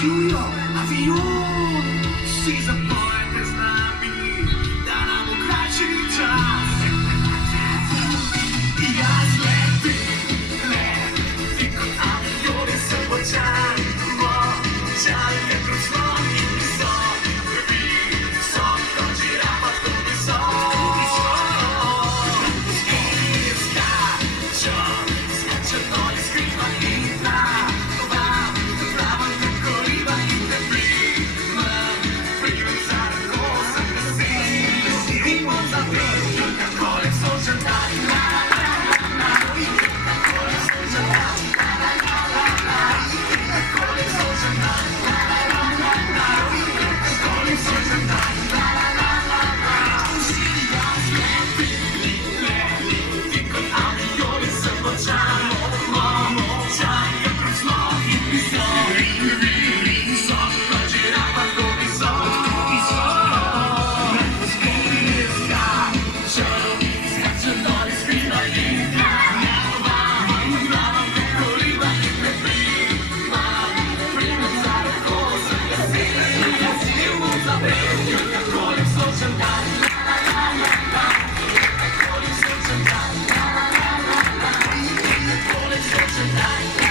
Чую, авіон, всі заплати з нами, та нам у кращий час. Я злетів, авіони самотяг, мовчання кружлом і пісок, вісок, то жирафа, то вісок. Скаче, скаче, скрипа і трава, трава не коліба і не прийма, прийма роса краси, і позади, колесо жадає, колесо Tonight.